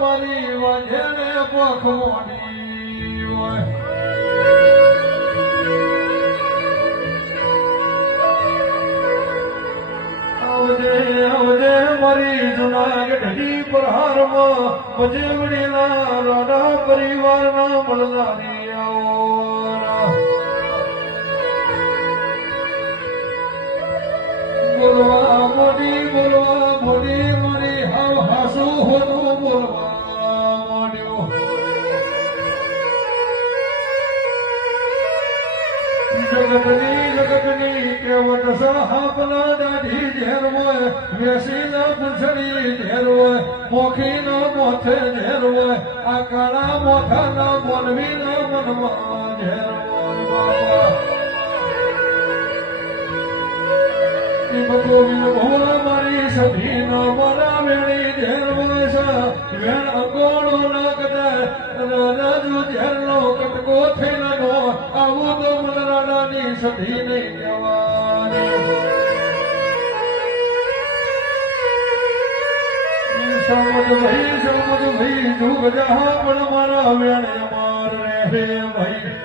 મારી વાજેને પખ મોડી હોય આવજે મારી જુનાગઢની પ્રહારમાં પજેવડીના રાડા પરિવારના મળનારી બોલવા મોડી મારી હાવ હાસુ હોતું બોલવા મોડ્યો જગતની કેવટ સાહપના દાઢી ઝેર હોય વેસીના પૂંછડી ઝેર હોય મોખીના મોથે ઝેર હોય આ કાળા મોથાના મોનવીના મનમાં ઝેર હોય બાબા ગોવિંદ ભોળા મારી સભીનો મારા વેણી ઝેર હોય છે વેણ અંગોળો ના કદાય રાજુ ઝેરનો કટકો થયેલો આવું તો મલરાડાની સભી નહીં કહેવાની સમજ ભાઈ જુગ જહા પણ મારા વેણે માર રે ભાઈ